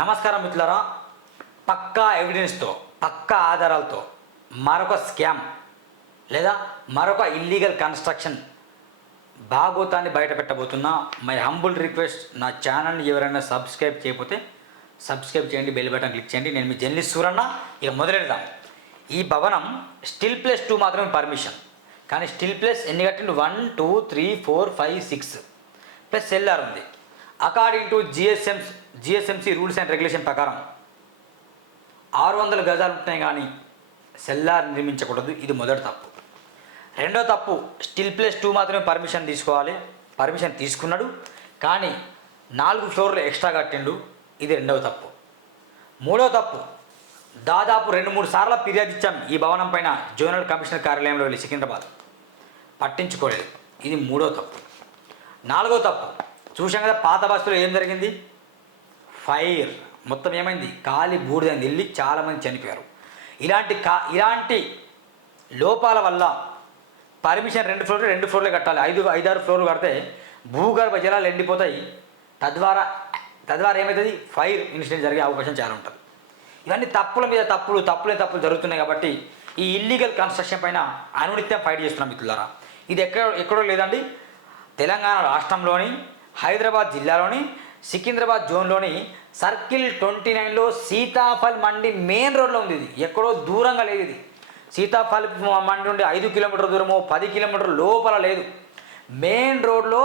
నమస్కారం మిత్రులారా. పక్కా ఎవిడెన్స్తో పక్కా ఆధారాలతో మరొక స్కామ్ లేదా మరొక ఇల్లీగల్ కన్స్ట్రక్షన్ భాగోతాన్ని బయట పెట్టబోతున్నా. మై హంబుల్ రిక్వెస్ట్, నా ఛానల్ని ఎవరైనా సబ్స్క్రైబ్ చేయకపోతే సబ్స్క్రైబ్ చేయండి, బెల్ బటన్ క్లిక్ చేయండి. నేను మీ జర్నలిస్ట్ సూరన్న. ఇక మొదలెడదాం. ఈ భవనం స్టిల్ ప్లేస్ 2 మాత్రమే పర్మిషన్, కానీ స్టిల్ ప్లేస్ ఎన్ని కట్టిండు? 1 2 3 4 5 6 ప్లస్ సెల్లార్ ఉంది. According to GSMC rules and regulation ప్రకారం 600 గజాలు ఉంటున్నాయి కానీ సెల్లార్ నిర్మించకూడదు. ఇది మొదటి తప్పు. రెండో తప్పు, స్టిల్ ప్లేస్ 2 మాత్రమే పర్మిషన్ తీసుకోవాలి. పర్మిషన్ తీసుకున్నాడు కానీ 4 ఫ్లోర్లు ఎక్స్ట్రా కట్టిండు. ఇది రెండవ తప్పు. మూడో తప్పు, దాదాపు 2-3 సార్లు ఫిర్యాదు ఇచ్చాం ఈ భవనం పైన జోనల్ కమిషనర్ కార్యాలయంలో వెళ్ళి సికింద్రాబాద్, పట్టించుకోలేదు. ఇది మూడో తప్పు. నాలుగో తప్పు, చూసాం కదా పాత బస్సులో ఏం జరిగింది? ఫైర్ మొత్తం ఏమైంది? కాలి బూడిదని వెళ్ళి చాలామంది చనిపోయారు. ఇలాంటి లోపాల వల్ల పర్మిషన్ 2 ఫ్లోర్లే కట్టాలి. 5-6 ఫ్లోర్లు కడితే భూగర్భ జలాలు ఎండిపోతాయి. తద్వారా ఏమవుతుంది? ఫైర్ ఇన్సిడెంట్ జరిగే అవకాశం చాలా ఉంటుంది. ఇవన్నీ తప్పుల మీద తప్పులు జరుగుతున్నాయి. కాబట్టి ఈ ఇల్లీగల్ కన్స్ట్రక్షన్ పైన అనునిత్యం ఫైట్ చేస్తున్నాం మిత్రులారా. ఇది ఎక్కడో లేదండి, తెలంగాణ రాష్ట్రంలోని హైదరాబాద్ జిల్లాలోని సికింద్రాబాద్ జోన్లోని సర్కిల్ 29లో సీతాఫల్ మండి మెయిన్ రోడ్లో ఉంది. ఇది ఎక్కడో దూరంగా లేదు. ఇది సీతాఫల్ మండి నుండి 5 కిలోమీటర్ల దూరమో 10 కిలోమీటర్ల లోపల లేదు. మెయిన్ రోడ్లో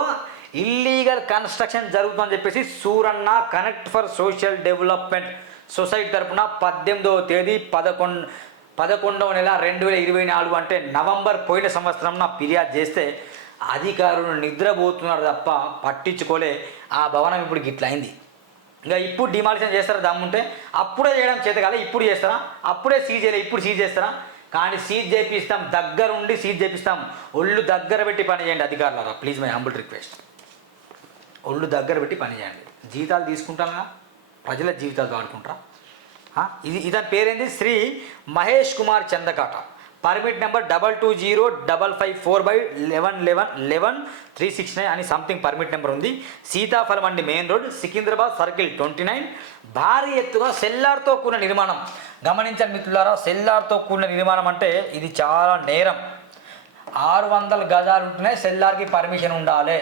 ఇల్లీగల్ కన్స్ట్రక్షన్ జరుగుతుందని చెప్పేసి Suranna connect for social development society తరఫున 18వ తేదీ 11వ నెల 2024 అంటే నవంబర్ పోయిన సంవత్సరం ఫిర్యాదు చేస్తే అధికారులు నిద్రపోతున్నారు తప్ప పట్టించుకోలే. ఆ భవనం ఇప్పుడు గిట్లయింది. ఇంకా ఇప్పుడు డిమాలిషన్ చేస్తారా? దమ్ముంటే అప్పుడే చేయడం చేత కాలే, ఇప్పుడు చేస్తారా? అప్పుడే సీజ్ చేయలే, ఇప్పుడు సీజ్ చేస్తారా? కానీ సీజ్ చేపిస్తాం, దగ్గరుండి సీజ్ చేపిస్తాం. ఒళ్ళు దగ్గర పెట్టి పని చేయండి అధికారులారా. ప్లీజ్ మై హంబుల్ రిక్వెస్ట్, ఒళ్ళు దగ్గర పెట్టి పని చేయండి. జీతాలు తీసుకుంటాంగా, ప్రజల జీవితాలు ఆడుకుంటారా? ఇతని పేరేంది? శ్రీ మహేష్ కుమార్ చందకాట. పర్మిట్ నెంబర్ 220554/11111369 అని సంథింగ్ పర్మిట్ నెంబర్ ఉంది. సీతాఫలం మండి మెయిన్ రోడ్, సికింద్రాబాద్ సర్కిల్ 29. భారీ ఎత్తుగా సెల్లార్తో కూడిన నిర్మాణం. గమనించండి మిత్రులారా, సెల్లార్తో కూడిన నిర్మాణం అంటే ఇది చాలా నేరం. 600 గజాలు ఉంటేనే సెల్లార్కి పర్మిషన్ ఉండాలి.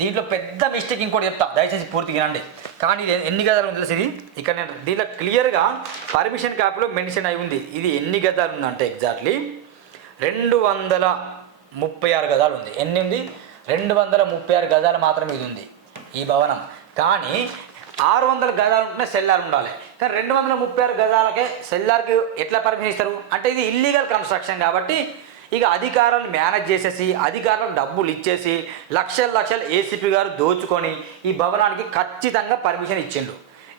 దీంట్లో పెద్ద మిస్టేక్ ఇంకోటి చెప్తా, దయచేసి పూర్తిగా వినండి. కానీ ఇది ఎన్ని గజాలు ఉంది తెలుసు? ఇది ఇక్కడ నేను దీంట్లో క్లియర్గా పర్మిషన్ కాపీలో మెన్షన్ అయి ఉంది. ఇది ఎన్ని గజాలు ఉందంటే ఎగ్జాక్ట్లీ 236 గజాలు ఉంది. ఎన్ని ఉంది? 236 గజాలు మాత్రమే ఇది ఉంది ఈ భవనం. కానీ 600 గజాలు ఉంటేనే సెల్లార్ ఉండాలి. కానీ 236 గజాలకే సెల్లార్కి ఎట్లా పర్మిషన్ ఇస్తారు? అంటే ఇది ఇల్లీగల్ కన్స్ట్రక్షన్ కాబట్టి ఇక అధికారులను మేనేజ్ చేసేసి అధికారులకు డబ్బులు ఇచ్చేసి లక్షలు ఏసీపీ గారు దోచుకొని ఈ భవనానికి ఖచ్చితంగా పర్మిషన్ ఇచ్చిండు.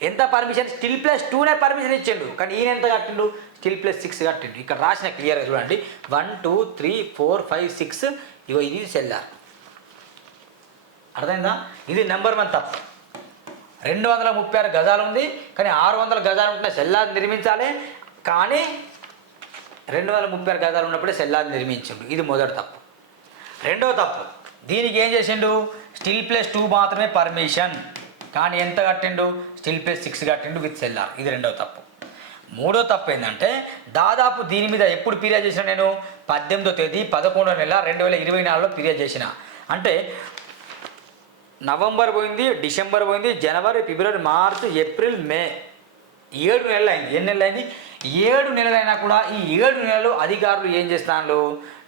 ఎంత పర్మిషన్? స్టిల్ ప్లేస్ 2నే పర్మిషన్ ఇచ్చిండు. కానీ ఈయన ఎంత కట్టిండు? స్టిల్ ప్లేస్ 6 కట్టిండు. ఇక్కడ రాసిన క్లియర్గా చూడండి, 1 2 3 4 5 6. ఇగో ఇది సెల్లార్. అర్థమైందా? ఇది నెంబర్ 1 తప్పు. 236 గజాలు ఉంది కానీ 600 గజాలు ఉంటే సెల్లార్ నిర్మించాలి. కానీ 236 గజాలు ఉన్నప్పుడే సెల్లార్ నిర్మించిండు. ఇది మొదటి తప్పు. రెండవ తప్పు, దీనికి ఏం చేసిండు? స్టిల్ ప్లేస్ 2 మాత్రమే పర్మిషన్, కానీ ఎంత కట్టిండు? స్టిల్ ప్లేస్ 6 కట్టిండు విత్ సెల్లార్. ఇది రెండవ తప్పు. మూడో తప్పు ఏంటంటే దాదాపు దీని మీద ఎప్పుడు ఫిర్యాదు చేసిన? నేను 18వ తేదీ 11వ నెల 2024లో ఫిర్యాదు చేసిన. అంటే నవంబర్ పోయింది, డిసెంబర్ పోయింది, జనవరి, ఫిబ్రవరి, మార్చి, ఏప్రిల్, మే, 7 నెలలు అయింది. ఎన్ని నెలలు అయింది? 7 నెలలైనా కూడా ఈ 7 నెలలు అధికారులు ఏం చేస్తున్నారు?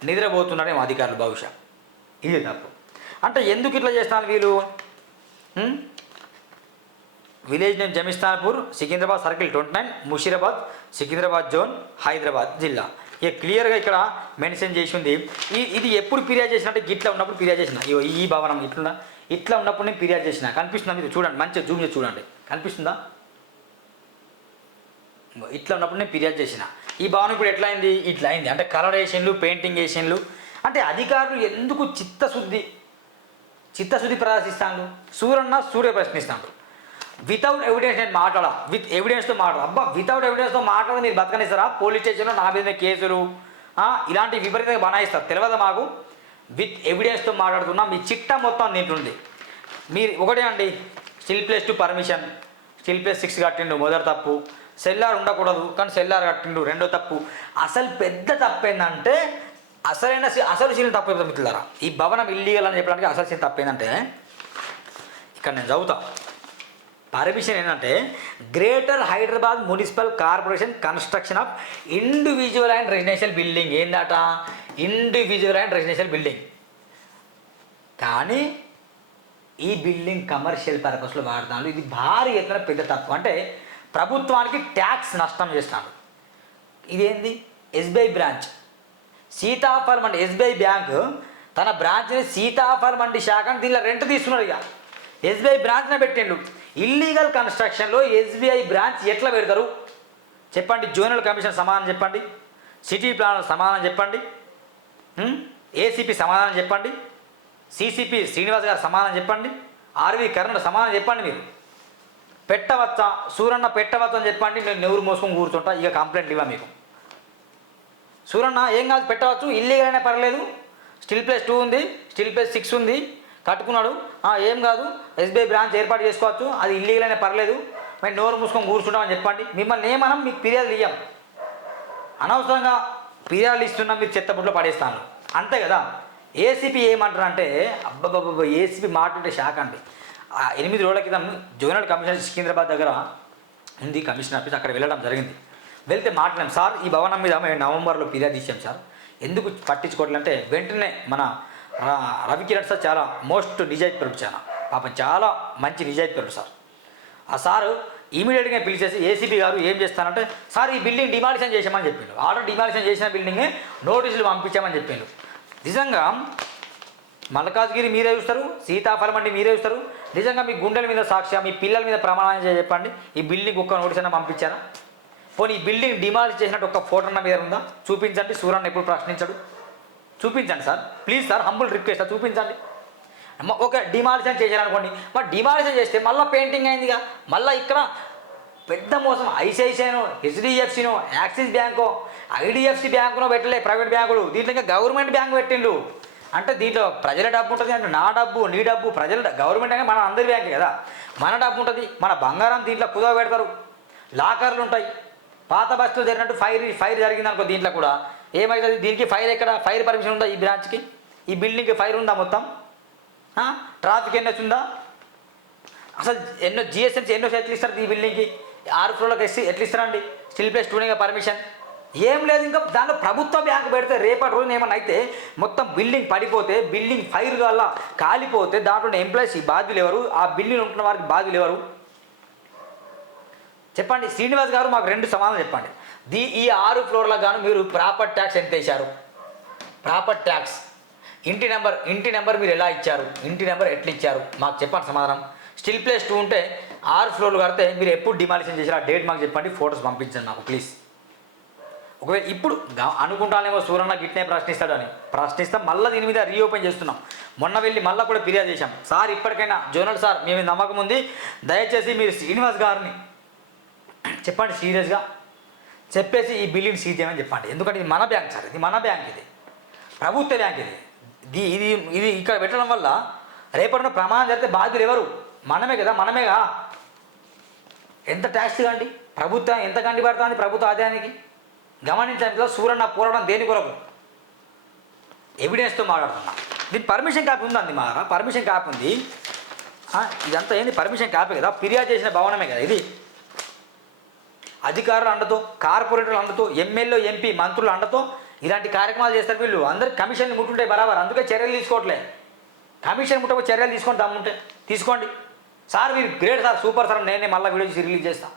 నిద్రపోతున్నారేమో అధికారులు బహుశా. ఇది తప్పు. అంటే ఎందుకు ఇట్లా చేస్తున్నారు వీళ్ళు? Village name Jamistanpur, Secunderabad circle 29, Musheerabad, Secunderabad zone, Hyderabad జిల్లా. ఇక క్లియర్గా ఇక్కడ మెన్షన్ చేసి ఉంది. ఇది ఎప్పుడు ఫిర్యాదు చేసినట్టే గిట్లా ఉన్నప్పుడు ఫిర్యాదు చేసిన. ఈ భవనం ఇట్లా ఉన్నప్పుడు నేను ఫిర్యాదు చేసిన. కనిపిస్తుందా మీరు? చూడండి, మంచిగా జూమ్ చేసి చూడండి, కనిపిస్తుందా? ఇట్లా ఉన్నప్పుడు నేను ఫిర్యాదు చేసిన. ఈ భవనం ఇప్పుడు ఎట్లా అయింది? ఇట్లా అయింది. అంటే కలర్ వేషన్లు, పెయింటింగ్ వేషన్లు. అంటే అధికారులు ఎందుకు చిత్తశుద్ధి ప్రదర్శిస్తాను? సూర్య ప్రశ్నిస్తాడు. వితౌట్ ఎవిడెన్స్ నేను మాట్లాడా, విత్ ఎవిడెన్స్తో మాట్లాడా. అబ్బా, వితౌట్ ఎవిడెన్స్తో మాట్లాడి మీరు బతకనిస్తారా? పోలీస్ స్టేషన్లో నా మీద కేసులు ఇలాంటి విపరీతంగా బనాయిస్తారు. తెలియదా మాకు? విత్ ఎవిడెన్స్తో మాట్లాడుతున్నా. మీ చిట్టా మొత్తం దీంట్లో ఉంది. మీరు ఒకటే అండి, still place 2 permission, steel place 6 కట్టిండు, మొదటి తప్పు. సెల్లార్ ఉండకూడదు కానీ సెల్లార్ కట్టిండు, రెండో తప్పు. అసలు పెద్ద తప్పు ఏంటంటే అసలు సీన్ తప్పు అయిపోతుంది మిత్రులారా. ఈ భవనం ఇల్లీగల్ అని చెప్పడానికి అసలు సీన్ తప్పు ఏంటంటే ఇక్కడ నేను చదువుతా. పర్మిషన్ ఏంటంటే greater Hyderabad municipal corporation construction of individual and residential building. ఏందట? Individual and residential building. కానీ ఈ బిల్డింగ్ కమర్షియల్ పర్పస్లో వాడుతున్నాడు. ఇది భారీ ఎత్తున పెద్ద తప్పు. అంటే ప్రభుత్వానికి ట్యాక్స్ నష్టం చేస్తున్నాడు. ఇదేంది? ఎస్బీఐ బ్రాంచ్ సీతాఫల్ మండి, ఎస్బీఐ బ్యాంకు తన బ్రాంచ్ని సీతాఫల్ మండి శాఖని దీనిలో రెంట్ తీసుకున్నాడు. ఇక ఎస్బీఐ బ్రాంచ్నే పెట్టిండు. ఇల్లీగల్ కన్స్ట్రక్షన్లో ఎస్బీఐ బ్రాంచ్ ఎట్లా పెడతారు చెప్పండి? జోనల్ కమిషన్ సమాధానం చెప్పండి, సిటీ ప్లానర్ సమాధానం చెప్పండి, ఏసీపీ సమాధానం చెప్పండి, సిసిపి శ్రీనివాస్ గారు సమాధానం చెప్పండి, ఆర్వి కర్ణుడు సమాధానం చెప్పండి. మీరు పెట్టవచ్చా సూరన్న, పెట్టవచ్చా అని చెప్పండి. నేను నెవరు మోసుకొని కూర్చుంటా. ఇక కంప్లైంట్లు ఇవ్వ మీకు. సూరన్న ఏం కాదు, పెట్టవచ్చు, ఇల్లీగల్ అయినా పర్లేదు. స్టీల్ ప్లేస్ 2 ఉంది, స్టీల్ ప్లేస్ 6 ఉంది, కట్టుకున్నాడు, ఏం కాదు, ఎస్బీఐ బ్రాంచ్ ఏర్పాటు చేసుకోవచ్చు, అది ఇల్లీగల్ అయినా పర్లేదు, మేము నోరు మూసుకొని కూర్చుంటామని చెప్పండి. మిమ్మల్ని ఏమనం, మీకు ఫిర్యాదులు ఇయ్యం. అనవసరంగా ఫిర్యాదులు ఇస్తున్నాం, మీరు చెత్తబుట్లో పడేస్తాను, అంతే కదా. ఏసీపీ ఏమంటారంటే, అబ్బబ్బబ్బ ఏసీపీ మాట్లాడే శాఖ అండి. 8 రోజుల క్రితం జోనల్ కమిషన్ సికింద్రాబాద్ దగ్గర ఉంది కమిషన్ ఆఫీస్, అక్కడ వెళ్ళడం జరిగింది. వెళ్తే మాట్లాడాం, సార్ ఈ భవనం మీద మేము నవంబర్లో ఫిర్యాదు ఇచ్చాం సార్, ఎందుకు పట్టించుకోవట్లంటే వెంటనే మన రవికిరణ్ సార్ చాలా మోస్ట్ నిజాయితీపరుడు, చాలా పాపం చాలా మంచి నిజాయితీపరుడు సార్. ఆ సారు ఇమీడియట్గా పిలిచేసి ఏసీపీ గారు ఏం చేస్తానంటే, సార్ ఈ బిల్డింగ్ డిమాలిషన్ చేసామని చెప్పిండు. ఆల్రెడీ డిమాలిషన్ చేసిన బిల్డింగే నోటీసులు పంపించామని చెప్పిండు. నిజంగా మల్కాజ్గిరి మీరే చూస్తారు, సీతాఫలం అండి మీరే చూస్తారు. నిజంగా మీ గుండెల మీద సాక్ష్యం, మీ పిల్లల మీద ప్రమాణం చేసి చెప్పండి, ఈ బిల్డింగ్ ఒక్క నోటీస్ అయినా పంపించారా? పోనీ ఈ బిల్డింగ్ డిమాలిష్ చేసినట్టు ఒక ఫోటో అన్న మీద ఉందా? చూపించండి. సూరన్న ఎప్పుడు ప్రశ్నించడు, చూపించండి sir, please sir, humble request, చూపించండి. ఒక డిమాలిషన్ చేశారనుకోండి, మరి డిమాలిషన్ చేస్తే మళ్ళీ పెయింటింగ్ అయిందిగా, మళ్ళీ ఇక్కడ పెద్ద మోసం. ఐసిఐసిఐనో, హెచ్డిఎఫ్సినో, యాక్సిస్ బ్యాంకో, ఐడిఎఫ్సి బ్యాంకునో పెట్టలే, ప్రైవేట్ బ్యాంకులు, దీంట్లో ఇంకా గవర్నమెంట్ బ్యాంకు పెట్టిండు. అంటే దీంట్లో ప్రజల డబ్బు ఉంటుంది, అంటే నా డబ్బు నీ డబ్బు ప్రజల గవర్నమెంట్ అంటే మన అందరి బ్యాంకే కదా, మన డబ్బు ఉంటుంది. మన బంగారం దీంట్లో కుదవ పెడతారు, లాకర్లు ఉంటాయి. పాత బస్సులో జరిగినట్టు ఫైర్ జరిగింది అనుకో, దీంట్లో కూడా ఏమవుతుంది? దీనికి ఫైర్ ఎక్కడ? ఫైర్ పర్మిషన్ ఉందా ఈ బ్రాంచ్కి? ఈ బిల్డింగ్కి ఫైర్ ఉందా? మొత్తం ట్రాఫిక్ ఎన్ఎస్ ఉందా? అసలు ఎన్నో జిఎస్ఎంసీ ఎన్నో ఎట్లా ఇస్తారు ఈ బిల్డింగ్కి? 6 ఫ్లోర్లకు ఎట్లా ఇస్తారండి? స్టీల్ ప్లేస్ 2 పర్మిషన్ ఏం లేదు. ఇంకా దాంట్లో ప్రభుత్వ బ్యాంకు పెడితే రేపటి రోజున ఏమన్నా అయితే మొత్తం బిల్డింగ్ పడిపోతే, బిల్డింగ్ ఫైర్ వల్ల కాలిపోతే దాంట్లో ఎంప్లాయీస్ బాధ్యులు ఎవరు? ఆ బిల్డింగ్ ఉంటున్న వారికి బాధ్యులు ఎవరు చెప్పండి? శ్రీనివాస్ గారు మాకు 2 సమాధానం చెప్పండి. ఈ 6 ఫ్లోర్లకు గాను మీరు ప్రాపర్టీ ట్యాక్స్ ఎంత వేశారు? ప్రాపర్టీ ట్యాక్స్ ఇంటి నెంబర్ మీరు ఎలా ఇచ్చారు? ఇంటి నెంబర్ ఎట్లా ఇచ్చారు? మాకు చెప్పండి సమాధానం. స్టీల్ ప్లేస్ 2 ఉంటే 6 ఫ్లోర్లు కడితే మీరు ఎప్పుడు డిమాలిషన్ చేశారు? ఆ డేట్ మాకు చెప్పండి, ఫొటోస్ పంపించండి నాకు ప్లీజ్. ఒకవేళ ఇప్పుడు అనుకుంటానేమో సూరన్న గిట్నే ప్రశ్నిస్తాడని, ప్రశ్నిస్తాం. మళ్ళీ దీని మీద రీఓపెన్ చేస్తున్నాం. మొన్న వెళ్ళి మళ్ళీ కూడా ఫిర్యాదు చేశాం. సార్ ఇప్పటికైనా జోనల్ సార్ మేము నమ్మకం ఉంది, దయచేసి మీరు శ్రీనివాస్ గారిని చెప్పండి, సీరియస్గా చెప్పేసి ఈ బిల్డింగ్ సీజ్ చేయమని చెప్పండి. ఎందుకంటే ఇది మన బ్యాంక్ సార్, ఇది మన బ్యాంక్, ఇది ప్రభుత్వ బ్యాంక్. ఇది ఇక్కడ పెట్టడం వల్ల రేపటిన ప్రమాదం జరిగితే బాధ్యులు ఎవరు? మనమే కదా, మనమేగా. ఎంత ట్యాక్స్ కండి ప్రభుత్వం, ఎంత గండి పడుతుంది ప్రభుత్వ ఆదాయానికి? గమనించడంలో సూరన్న పోరాటం దేని కొరకు? ఎవిడెన్స్తో మాట్లాడుతున్నా. దీని పర్మిషన్ కాపీ ఉందండి మా పర్మిషన్ కాపీ ఉంది. ఇదంతా ఏంది? పర్మిషన్ కాపీ కదా, ఫిర్యాదు చేసిన భవనమే కదా ఇది. అధికారుల అండతో, కార్పొరేటర్ల అండతో, ఎమ్మెల్యే ఎంపీ మంత్రుల అండతో ఇలాంటి కార్యక్రమాలు చేస్తారు వీళ్ళు. అందరు కమిషన్లు ముట్టుంటాయి బరాబర్, అందుకే చర్యలు తీసుకోవట్లే. కమిషన్ ముట్టకు చర్యలు తీసుకొని దమ్ముంటే తీసుకోండి. సార్ మీరు గ్రేట్ సార్, సూపర్ సార్, నేనే మళ్ళీ వీడియో చేసి రిలీజ్ చేస్తాను.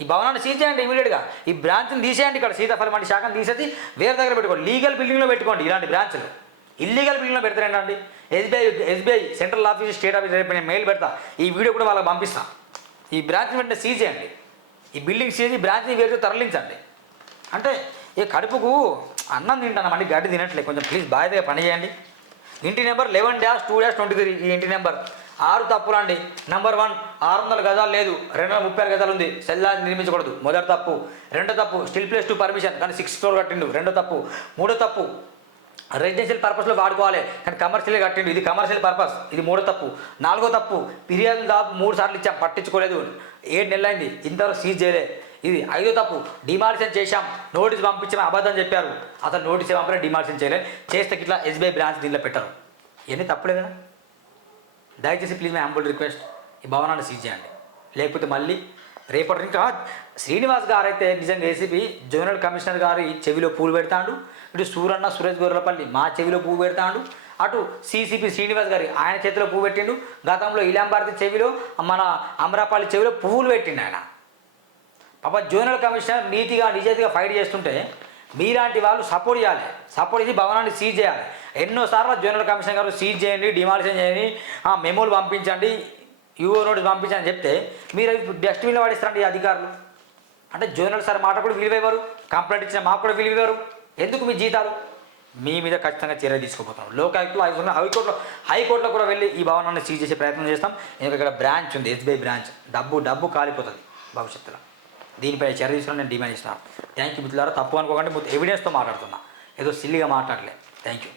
ఈ భవనాన్ని సీజ్ చేయండి ఇమీడియట్గా. ఈ బ్రాంచ్ని తీసేయండి, ఇక్కడ సీతాఫలం వంటి శాఖను తీసేసి వేరే దగ్గర పెట్టుకోండి. లీగల్ బిల్డింగ్లో పెట్టుకోండి ఇలాంటి బ్రాంచ్లు. ఇల్లీగల్ బిల్డింగ్లో పెడతారేంటండి? SBI central office, state office రేపు నేను మెయిల్ పెడతా, ఈ వీడియో కూడా వాళ్ళకి పంపిస్తాను. ఈ బ్రాంచ్ని వెంటనే సీజ్ చేయండి, ఈ బిల్డింగ్ సీజ్, ఈ బ్రాంచ్ని వేరే తరలించండి. అంటే ఈ కడుపుకు అన్నం తింటానమండి, గడ్డి తినట్లే, కొంచెం ప్లీజ్ బాధ్యతగా పనిచేయండి. ఇంటి నెంబర్ 11-2-23, ఈ ఇంటి నెంబర్ 6 తప్పులండి. నెంబర్ 1 600 గజాలు లేదు, 236 గజాలు ఉంది, సెల్లార్ నిర్మించకూడదు, మొదటి తప్పు. రెండో తప్పు స్టీల్ ప్లేస్ 2 పర్మిషన్ కానీ 6 ఫ్లోర్ కట్టిండు, రెండో తప్పు. మూడో తప్పు రెసిడెన్షియల్ పర్పస్లో వాడుకోవాలి, కానీ కమర్షియల్ కట్టిండు. ఇది కమర్షియల్ పర్పస్. ఇది 3వ తప్పు. 4వ తప్పు, ఫిర్యాదులు దాదాపు 3 సార్లు ఇచ్చాం, పట్టించుకోలేదు. 7 నెలలైంది, ఇంతవరకు సీజ్ చేయలే. ఇది 5వ తప్పు. డిమాలిషన్ చేశాం, నోటీస్ పంపించాం, అబద్ధం చెప్పారు. అతను నోటీస్ పంపిన డిమాలిషన్ చేయలేదు. చేస్తే ఇట్లా ఎస్బీఐ బ్రాంచ్ దీనిలో పెట్టరు. ఇవన్నీ తప్పులే కదా. దయచేసి ప్లీజ్ మై హంబుల్ రిక్వెస్ట్, ఈ భవనాన్ని సీజ్ చేయండి. లేకపోతే మళ్ళీ రేపటి ఇంకా శ్రీనివాస్ గారు అయితే నిజంగా ఏసీపీ జోనల్ కమిషనర్ గారి చెవిలో పూలు పెడతాడు. ఇటు సూరన్న సురేష్ గొర్రెలపల్లి మా చెవిలో పువ్వు పెడతాడు. అటు సీసీపీ శ్రీనివాస్ గారి ఆయన చేతిలో పువ్వు పెట్టిండు. గతంలో ఇలాంబార్తి చెవిలో మన అమరాపల్లి చెవిలో పువ్వులు పెట్టిండు ఆయన. పాప జోనల్ కమిషనర్ నీతిగా నిజాయితీగా ఫైట్ చేస్తుంటే మీలాంటి వాళ్ళు సపోర్ట్ చేయాలి. సపోర్ట్ చేసి భవనాన్ని సీజ్ చేయాలి. ఎన్నోసార్లు జోనల్ కమిషనర్ గారు సీజ్ చేయండి, డిమాలిషన్ చేయండి, మెమోలు పంపించండి, యూఓ నోటీస్ పంపించని చెప్తే మీరు డస్ట్బిన్లో పడిస్తారండి ఈ అధికారులు. అంటే జోనల్ సార్ మాట కూడా విలువ ఇవ్వరు, కంప్లైంట్ ఇచ్చిన మాకు కూడా విలువ ఇవ్వరు. ఎందుకు మీ జీతాలు? మీ మీద ఖచ్చితంగా చర్య తీసుకుపోతాం. లోకాయుక్తలో హైకోర్టులో కూడా వెళ్ళి ఈ భవనాన్ని సీజ్ చేసే ప్రయత్నం చేస్తాం. ఎందుకంటే ఇక్కడ బ్రాంచ్ ఉంది, ఎస్బీఐ బ్రాంచ్. డబ్బు కాలిపోతుంది భవిష్యత్తులో. దీనిపై చర్య తీసుకుని నేను డిమాండ్ ఇస్తున్నాను. థ్యాంక్ యూ మిత్రులారా. తప్పు అనుకోకండి, ఎవిడెన్స్తో మాట్లాడుతున్నా, ఏదో సిల్లిగా మాట్లాడలే. Thank you.